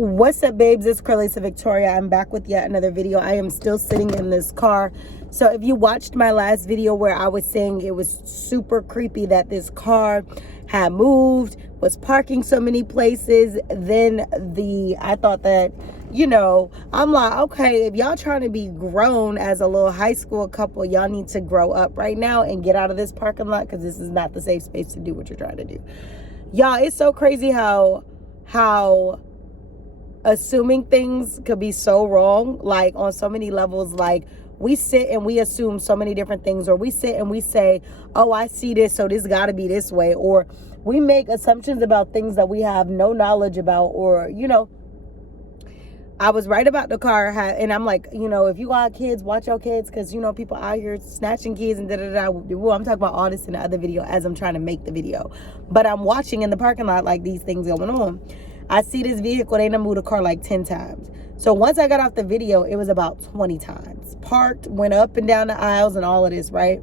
What's up, babes? It's CROC LEATHER Victoria. I'm back with yet another video. I am still sitting in this car. So if you watched my last video where I was saying it was super creepy that this car had moved, was parking so many places, then I thought that, you know, I'm like, okay, if y'all trying to be grown as a little high school couple, y'all need to grow up right now and get out of this parking lot, because this is not the safe space to do what you're trying to do. Y'all, it's so crazy how assuming things could be so wrong, like on so many levels. Like, we sit and we assume so many different things, or we sit and we say, oh, I see this, so this got to be this way, or we make assumptions about things that we have no knowledge about. Or, you know, I was right about the car, and I'm like, you know, if you got kids, watch your kids, because, you know, people out here snatching kids and da-da-da. Well, I'm talking about all this in the other video as I'm trying to make the video, but I'm watching in the parking lot like these things going on. I see this vehicle, they done moved the car like 10 times. So once I got off the video, it was about 20 times. Parked, went up and down the aisles and all of this, right?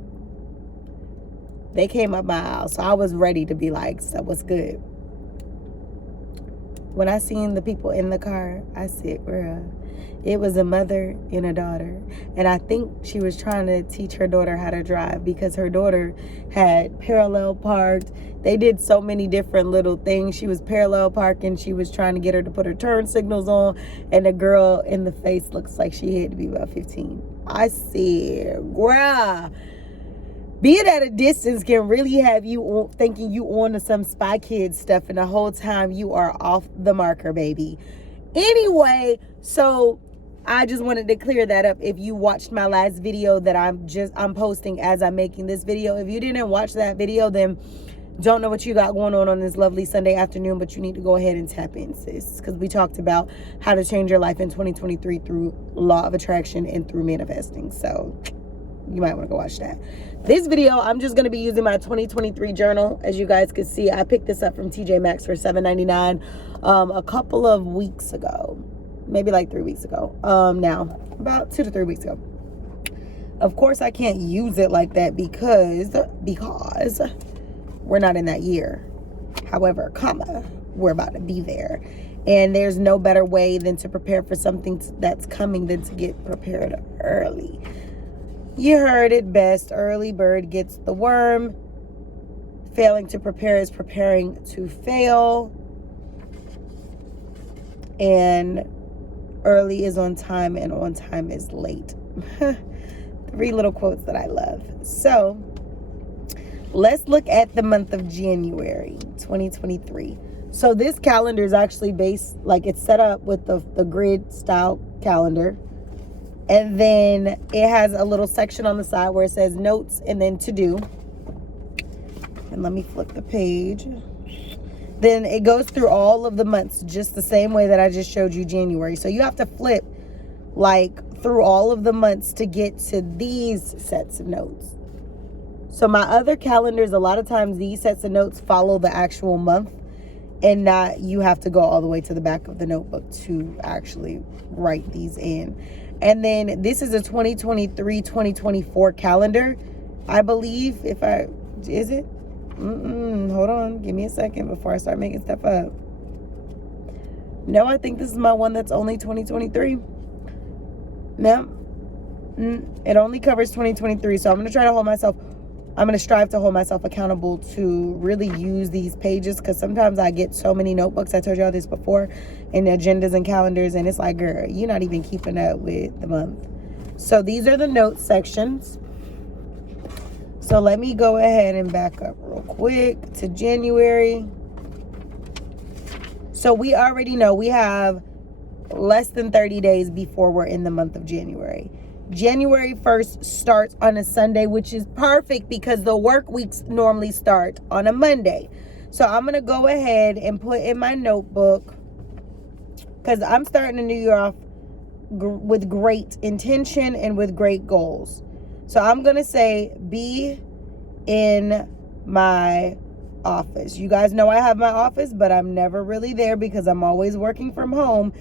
They came up my aisle, so I was ready to be like, so what's good? When I seen the people in the car, I said, girl, it was a mother and a daughter. And I think she was trying to teach her daughter how to drive, because her daughter had parallel parked. They did so many different little things. She was parallel parking. She was trying to get her to put her turn signals on. And the girl in the face looks like she had to be about 15. I said, girl, being at a distance can really have you thinking you on to some Spy Kids stuff, and the whole time you are off the marker, baby. Anyway, so I just wanted to clear that up. If you watched my last video that I'm posting as I'm making this video, if you didn't watch that video, then don't know what you got going on this lovely Sunday afternoon, but you need to go ahead and tap in, sis, because we talked about how to change your life in 2023 through law of attraction and through manifesting. So you might want to go watch that. This video, I'm just going to be using my 2023 journal. As you guys can see, I picked this up from TJ Maxx for $7.99 a couple of weeks ago. Maybe like 3 weeks ago. Now, about 2 to 3 weeks ago. Of course, I can't use it like that because we're not in that year. However, we're about to be there. And there's no better way than to prepare for something that's coming than to get prepared early. You heard it best. Early bird gets the worm. Failing to prepare is preparing to fail. And early is on time, and on time is late. 3 little quotes that I love. So let's look at the month of January 2023. So this calendar is actually based, like, it's set up with the grid style calendar. And then it has a little section on the side where it says notes and then to do. And let me flip the page. Then it goes through all of the months just the same way that I just showed you January. So you have to flip like through all of the months to get to these sets of notes. So my other calendars, a lot of times these sets of notes follow the actual month, and not you have to go all the way to the back of the notebook to actually write these in. And then this is a 2023-2024 calendar, I believe. Is it? Hold on. Give me a second before I start making stuff up. No, I think this is my one that's only 2023. No. It only covers 2023. So I'm going to strive to hold myself accountable to really use these pages, because sometimes I get so many notebooks, I told y'all this before, and agendas and calendars, and it's like, girl, you're not even keeping up with the month. So these are the notes sections. So let me go ahead and back up real quick to January. So we already know we have less than 30 days before we're in the month of January. January 1st starts on a Sunday, which is perfect because the work weeks normally start on a Monday. So I'm going to go ahead and put in my notebook, because I'm starting a new year off with great intention and with great goals. So I'm going to say, be in my office. You guys know I have my office, but I'm never really there because I'm always working from home.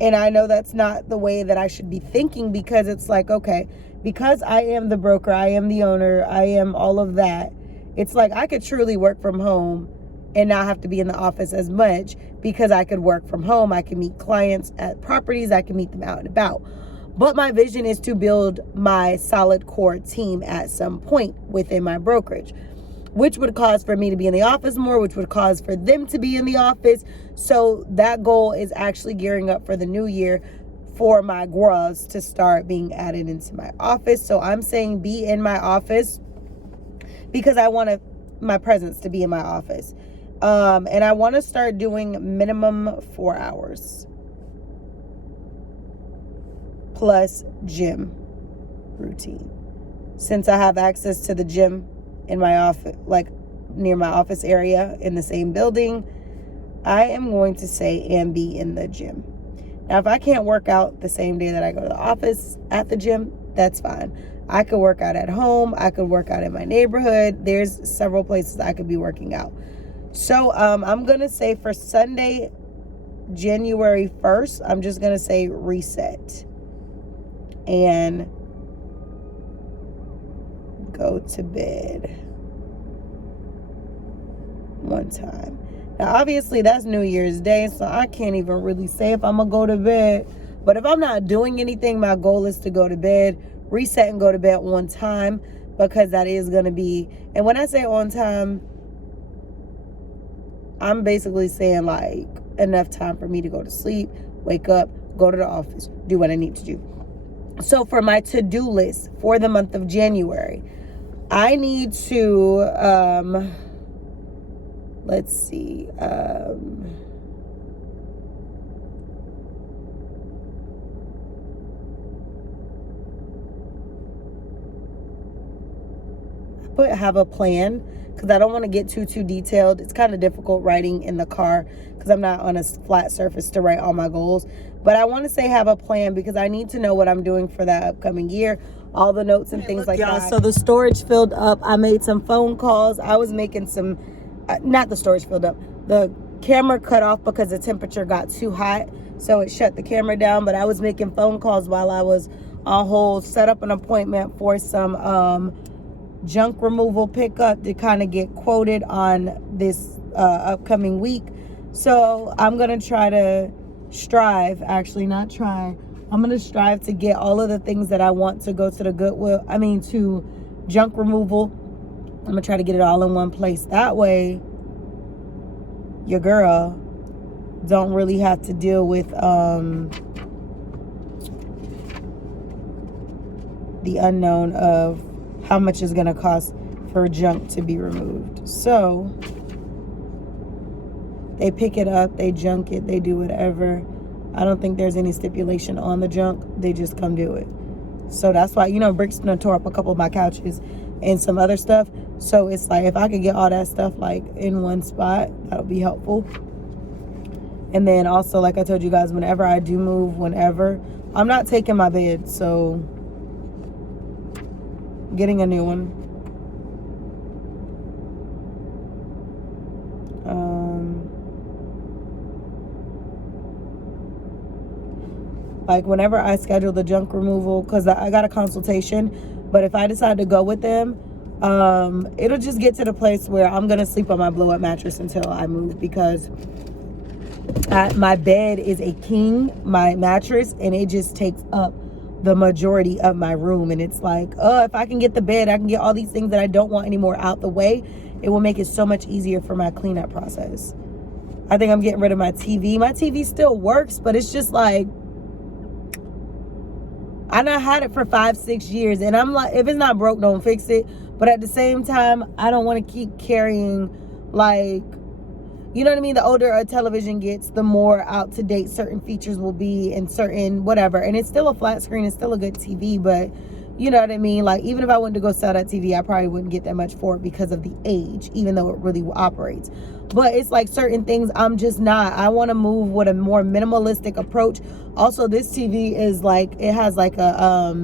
And I know that's not the way that I should be thinking, because it's like, okay, because I am the broker, I am the owner, I am all of that. It's like I could truly work from home and not have to be in the office as much, because I could work from home. I can meet clients at properties. I can meet them out and about. But my vision is to build my solid core team at some point within my brokerage, which would cause for me to be in the office more, which would cause for them to be in the office. So that goal is actually gearing up for the new year for my growers to start being added into my office. So I'm saying be in my office because I want my presence to be in my office. And I want to start doing minimum 4 hours plus gym routine. Since I have access to the gym in my office, like near my office area in the same building, I am going to say and be in the gym. Now, if I can't work out the same day that I go to the office at the gym, that's fine. I could work out at home. I could work out in my neighborhood. There's several places I could be working out. So I'm going to say for Sunday, January 1st, I'm just going to say reset and go to bed one time. Now, obviously, that's New Year's Day, so I can't even really say if I'm going to go to bed. But if I'm not doing anything, my goal is to go to bed, reset and go to bed on time, because that is going to be, and when I say on time, I'm basically saying like enough time for me to go to sleep, wake up, go to the office, do what I need to do. So for my to-do list for the month of January, I need to, let's see, have a plan, because I don't want to get too detailed. It's kind of difficult writing in the car because I'm not on a flat surface to write all my goals. But I want to say have a plan, because I need to know what I'm doing for that upcoming year, all the notes and things like that. So the storage filled up. I made some phone calls. I was making some, not the storage filled up, the camera cut off because the temperature got too hot, so it shut the camera down. But I was making phone calls while I was on hold, set up an appointment for some junk removal pickup to kind of get quoted on this upcoming week. So I'm going to try to strive, actually not try, I'm going to strive to get all of the things that I want to go to the Goodwill, to junk removal. I'm going to try to get it all in one place. That way, your girl don't really have to deal with the unknown of how much it's going to cost for junk to be removed. So they pick it up, they junk it, they do whatever. I don't think there's any stipulation on the junk. They just come do it. So that's why, Brixton tore up a couple of my couches and some other stuff. So it's like, if I could get all that stuff like in one spot, that'll be helpful. And then also, like I told you guys, whenever I do move, I'm not taking my bed. So getting a new one. Like whenever I schedule the junk removal, because I got a consultation, but if I decide to go with them, it'll just get to the place where I'm going to sleep on my blow-up mattress until I move, because my bed is a king, my mattress, and it just takes up the majority of my room. And it's like, if I can get the bed, I can get all these things that I don't want anymore out the way. It will make it so much easier for my cleanup process. I think I'm getting rid of my TV. My TV still works, but it's just like, I done had it for 5-6 years, and I'm like, if it's not broke, don't fix it. But at the same time, I don't want to keep carrying, like, you know what I mean? The older a television gets, the more out to date certain features will be, and certain whatever. And it's still a flat screen, it's still a good TV, but you know what I mean? Like, even if I went to go sell that TV, I probably wouldn't get that much for it because of the age, even though it really operates. But it's like certain things I'm just not. I want to move with a more minimalistic approach. Also, this TV is like, it has like a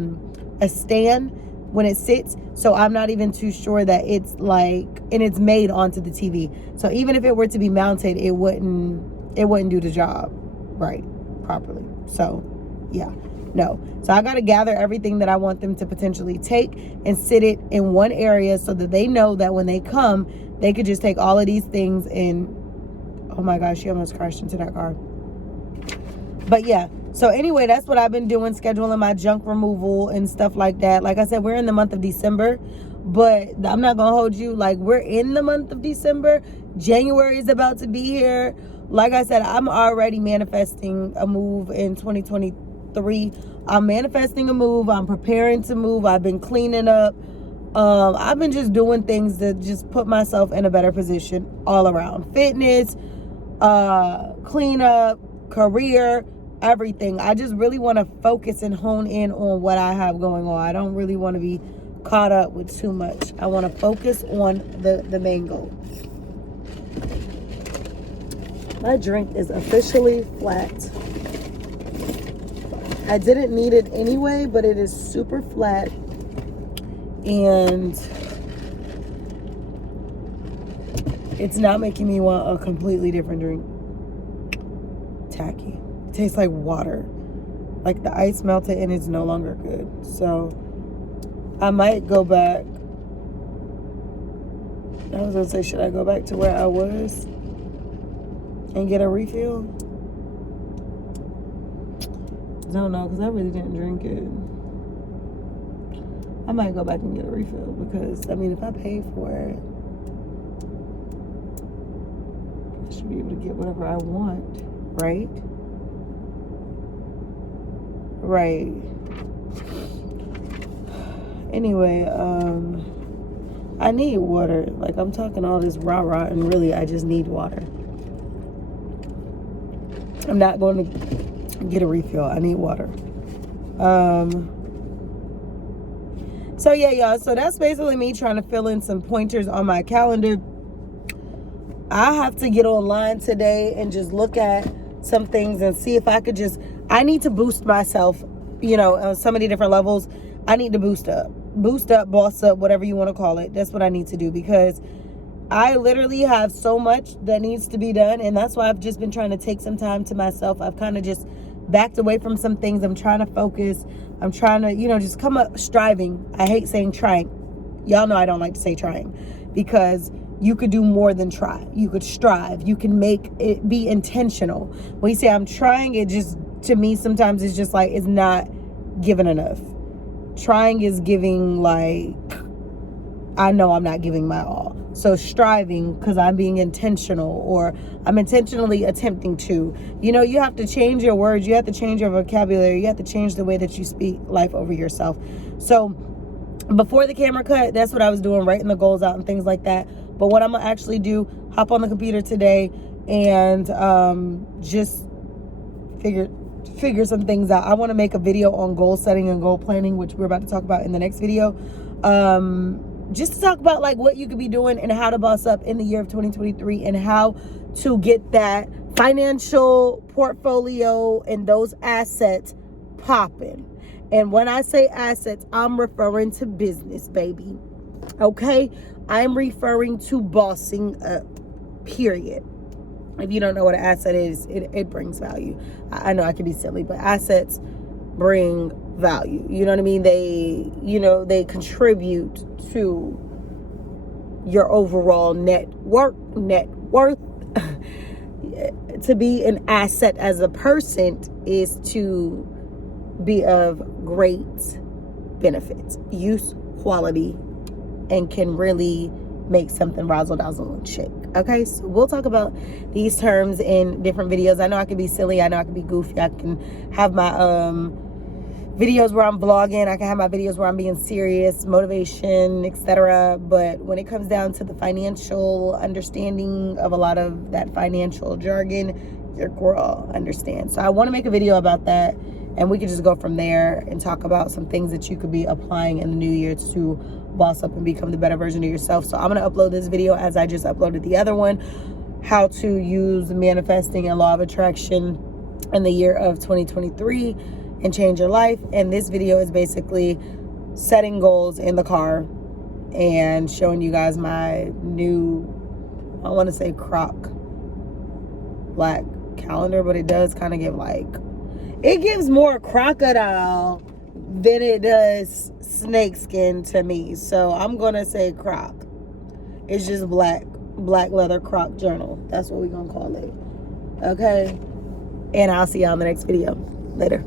stand when it sits. So I'm not even too sure that it's like, and it's made onto the TV. So even if it were to be mounted, it wouldn't do the job right, properly. So yeah, no. So I got to gather everything that I want them to potentially take and sit it in one area so that they know that when they come, They could just take all of these things and, oh my gosh, she almost crashed into that car. But yeah, so anyway, that's what I've been doing, scheduling my junk removal and stuff like that. Like I said, we're in the month of December, but I'm not gonna hold you. Like, we're in the month of December. January is about to be here. Like I said, I'm already manifesting a move in 2023. I'm manifesting a move. I'm preparing to move. I've been cleaning up. I've been just doing things to just put myself in a better position all around. Fitness, cleanup, career, everything. I just really want to focus and hone in on what I have going on. I don't really want to be caught up with too much. I want to focus on the main goal. My drink is officially flat. I didn't need it anyway, but it is super flat. And it's not making me want a completely different drink. Tacky. It tastes like water. Like the ice melted and it's no longer good. So I might go back. I was gonna say, should I go back to where I was and get a refill? I don't know, because I really didn't drink it. I might go back and get a refill because, I mean, if I pay for it, I should be able to get whatever I want, right? Right. Anyway, I need water. Like, I'm talking all this rah-rah, and really, I just need water. I'm not going to get a refill. I need water. So yeah, y'all, so that's basically me trying to fill in some pointers on my calendar. I have to get online today and just look at some things and see if I could I need to boost myself, you know, on so many different levels. I need to boost up, boss up, whatever you want to call it. That's what I need to do, because I literally have so much that needs to be done. And that's why I've just been trying to take some time to myself. I've kind of just backed away from some things. I'm trying to focus. I'm trying to, you know, just come up striving. I hate saying trying. Y'all know I don't like to say trying, because you could do more than try. You could strive. You can make it be intentional. When you say I'm trying, it just, to me, sometimes it's just like, it's not giving enough. Trying is giving, like, I know I'm not giving my all. So striving, because I'm being intentional, or I'm intentionally attempting to. You know, you have to change your words. You have to change your vocabulary. You have to change the way that you speak life over yourself. So before the camera cut, that's what I was doing, writing the goals out and things like that. But what I'm going to actually do, hop on the computer today and just figure some things out. I want to make a video on goal setting and goal planning, which we're about to talk about in the next video. Just to talk about like what you could be doing and how to boss up in the year of 2023 and how to get that financial portfolio and those assets popping. And when I say assets, I'm referring to business, baby. Okay? I'm referring to bossing up, period. If you don't know what an asset is, it brings value. I know I can be silly, but assets bring value. You know what I mean? They contribute to your overall net worth. To be an asset as a person is to be of great benefits, use, quality, and can really make something razzle dazzle and shake. Okay, so we'll talk about these terms in different videos. I know I can be silly, I know I can be goofy, I can have my videos where I'm vlogging, I can have my videos where I'm being serious, motivation, etc. But when it comes down to the financial understanding of a lot of that financial jargon, your girl understands. So I want to make a video about that, and we can just go from there and talk about some things that you could be applying in the new year to boss up and become the better version of yourself. So I'm going to upload this video as I just uploaded the other one, how to use manifesting and law of attraction in the year of 2023 and change your life. And this video is basically setting goals in the car and showing you guys my new, I want to say CROC black calendar, but it does kind of give like, it gives more crocodile than it does snake skin to me. So I'm going to say CROC. It's just black black leather croc journal. That's what we're gonna call it. Okay, and I'll see y'all in the next video. Later.